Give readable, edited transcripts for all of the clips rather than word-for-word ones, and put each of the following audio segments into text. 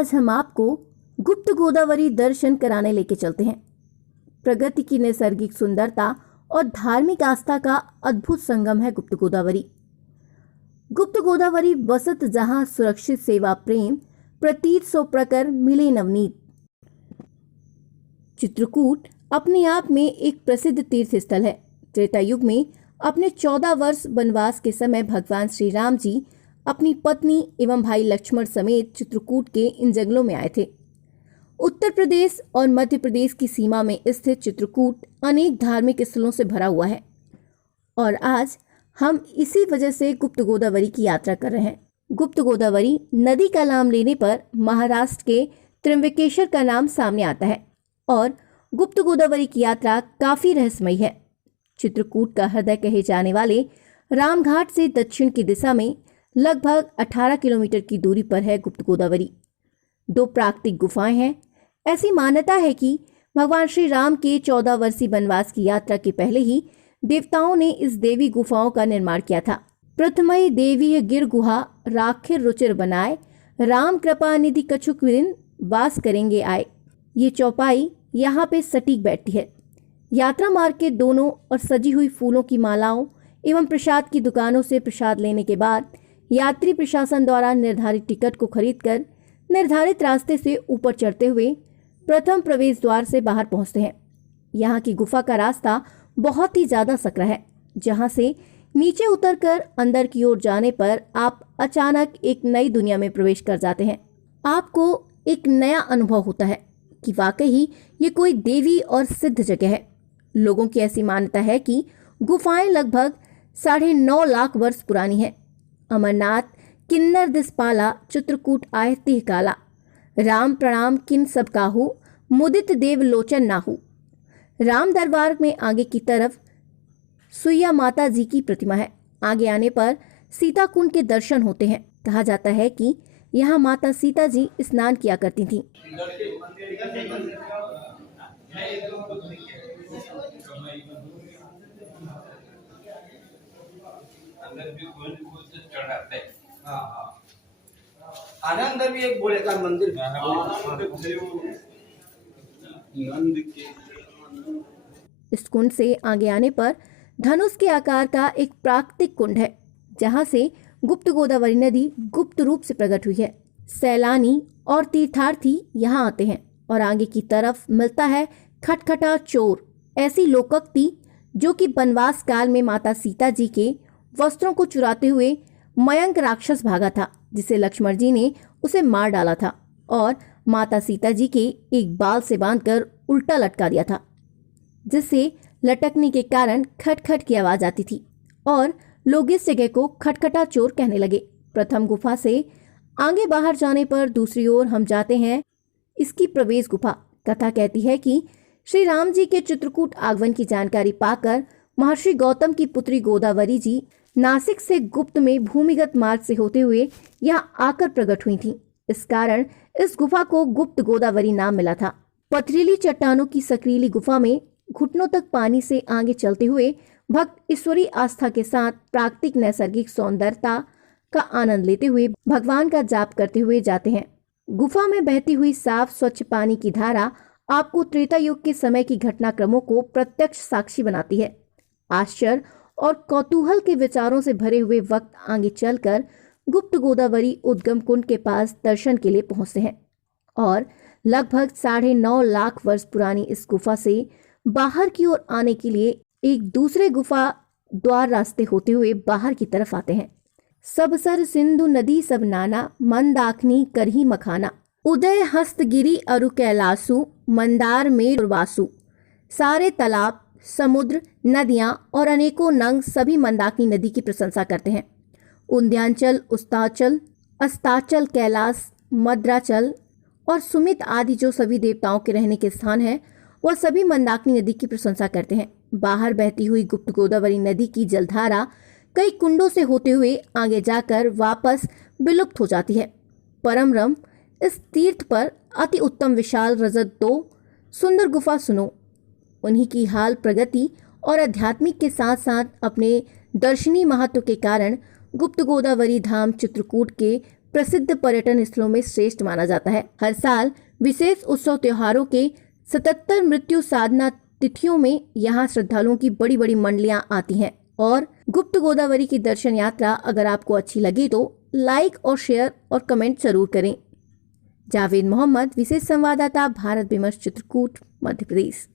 आज हम आपको गुप्त गोदावरी दर्शन कराने लेके चलते हैं। प्रकृति की नैसर्गिक सुंदरता और धार्मिक आस्था का अद्भुत संगम है गुप्त गोदावरी। गुप्त गोदावरी वसत जहां सुरक्षित सेवा प्रेम प्रतीत सो प्रकर मिले नवनीत। चित्रकूट अपने आप में एक प्रसिद्ध तीर्थ स्थल है। त्रेता युग में अपने 14 वर्ष वनवास के समय भगवान श्री राम जी अपनी पत्नी एवं भाई लक्ष्मण समेत चित्रकूट के इन जंगलों में आए थे। उत्तर प्रदेश और मध्य प्रदेश की सीमा में स्थित चित्रकूट अनेक धार्मिक स्थलों से भरा हुआ है और आज हम इसी वजह से गुप्त गोदावरी की यात्रा कर रहे हैं। गुप्त गोदावरी नदी का नाम लेने पर महाराष्ट्र के त्र्यंबकेश्वर का नाम सामने आता है और गुप्त गोदावरी की यात्रा काफी रहस्यमयी है। चित्रकूट का हृदय कहे जाने वाले रामघाट से दक्षिण की दिशा में लगभग 18 किलोमीटर की दूरी पर है गुप्त गोदावरी। 2 प्राकृतिक गुफाएं हैं। ऐसी मान्यता है कि भगवान श्री राम के 14 वर्षीय वनवास की यात्रा के पहले ही देवताओं ने इस देवी गुफाओं का निर्माण किया था। प्रथमई देवी गिर गुहा राखिर रुचिर बनाए, राम कृपा निधि कछुक विदिन वास करेंगे आए। ये चौपाई यहाँ पे सटीक बैठती है। यात्रा मार्ग के दोनों और सजी हुई फूलों की मालाओं एवं प्रसाद की दुकानों से प्रसाद लेने के बाद यात्री प्रशासन द्वारा निर्धारित टिकट को खरीदकर निर्धारित रास्ते से ऊपर चढ़ते हुए प्रथम प्रवेश द्वार से बाहर पहुंचते हैं। यहाँ की गुफा का रास्ता बहुत ही ज्यादा सकरा है, जहाँ से नीचे उतरकर अंदर की ओर जाने पर आप अचानक एक नई दुनिया में प्रवेश कर जाते हैं। आपको एक नया अनुभव होता है कि वाकई ही ये कोई देवी और सिद्ध जगह है। लोगों की ऐसी मान्यता है कि गुफाएं लगभग 9.5 लाख वर्ष पुरानी है। अमरनाथ किन्नर दिसपाला चित्रकूट आय तिह काला, राम प्रणाम किन सब काहू मुदित देव लोचन नाहू। राम दरबार में आगे की तरफ सुइया माता जी की प्रतिमा है। आगे आने पर सीता कुंड के दर्शन होते हैं। कहा जाता है कि यहाँ माता सीता जी स्नान किया करती थीं। अंदर भी एक बोले का मंदिर इस कुंड से आगे आने पर धनुष के आकार का एक प्राकृतिक कुंड है, जहां से गुप्त गोदावरी नदी गुप्त रूप से प्रकट हुई है। सैलानी और तीर्थार्थी यहाँ आते हैं और आगे की तरफ मिलता है खटखटा चोर, ऐसी लोकोक्ति जो कि वनवास काल में माता सीता जी के वस्त्रों को चुराते हुए मयंक राक्षस भागा था, जिसे लक्ष्मण जी ने उसे मार डाला था और माता सीता जी के एक बाल से बांधकर उल्टा लटका दिया था, जिससे लटकने के कारण खटखट की आवाज आती थी और लोग इस जगह को खटखटा चोर कहने लगे। प्रथम गुफा से आगे बाहर जाने पर दूसरी ओर हम जाते हैं इसकी प्रवेश गुफा। कथा कहती है कि श्री राम जी के चित्रकूट आगमन की जानकारी पाकर महर्षि गौतम की पुत्री गोदावरी जी नासिक से गुप्त में भूमिगत मार्ग से होते हुए यहाँ आकर प्रकट हुई थीं। इस कारण इस गुफा को गुप्त गोदावरी नाम मिला था। पथरीली चट्टानों की सकरीली गुफा में घुटनों तक पानी से आगे चलते हुए भक्त ईश्वरी आस्था के साथ प्राकृतिक नैसर्गिक सौंदर्यता का आनंद लेते हुए भगवान का जाप करते हुए जाते हैं। गुफा में बहती हुई साफ स्वच्छ पानी की धारा आपको त्रेता युग के समय की घटनाक्रमों को प्रत्यक्ष साक्षी बनाती है। आश्चर्य और कौतूहल के विचारों से भरे हुए वक्त आगे चलकर गुप्त गोदावरी उद्गम कुंड के पास दर्शन के लिए पहुंचते हैं और लगभग 9.5 लाख वर्ष पुरानी इस गुफा से बाहर की ओर आने के लिए एक दूसरे गुफा द्वार रास्ते होते हुए बाहर की तरफ आते हैं। सब सर सिंधु नदी सब नाना, मंदाकिनी करही मखाना, उदय हस्तगिरी अरु कैलासु, मंदार में वासु। सारे तालाब, समुद्र, नदियां और अनेकों नंग सभी मंदाकिनी नदी की प्रशंसा करते हैं। उद्यांचल, उस्ताचल, अस्ताचल, कैलाश, मद्राचल और सुमित आदि जो सभी देवताओं के रहने के स्थान हैं, वह सभी मंदाकिनी नदी की प्रशंसा करते हैं। बाहर बहती हुई गुप्त गोदावरी नदी की जलधारा कई कुंडों से होते हुए आगे जाकर वापस विलुप्त हो जाती है। परम रम इस तीर्थ पर अति उत्तम विशाल रजत 2 सुंदर गुफा सुनो। उन्हीं की हाल प्रगति और आध्यात्मिक के साथ साथ अपने दर्शनीय महत्व के कारण गुप्त गोदावरी धाम चित्रकूट के प्रसिद्ध पर्यटन स्थलों में श्रेष्ठ माना जाता है। हर साल विशेष उत्सव त्योहारों के 77 मृत्यु साधना तिथियों में यहाँ श्रद्धालुओं की बड़ी बड़ी मंडलियां आती हैं। और गुप्त गोदावरी की दर्शन यात्रा अगर आपको अच्छी लगी तो लाइक और शेयर और कमेंट जरूर करें। जावेद मोहम्मद, विशेष संवाददाता, भारत विमर्श, चित्रकूट, मध्य प्रदेश।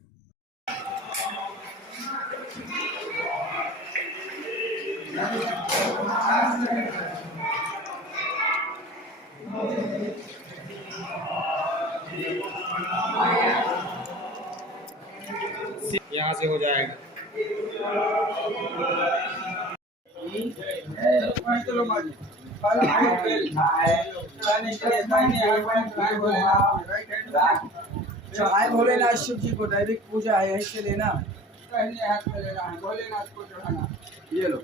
यहाँ से हो जाएगा। चढ़ाए भोलेनाथ शिव जी को, डायरेक्ट पूजा है, यहीं से लेना, कहने हाथ में लेना है, भोलेनाथ को चढ़ाना। ये लो।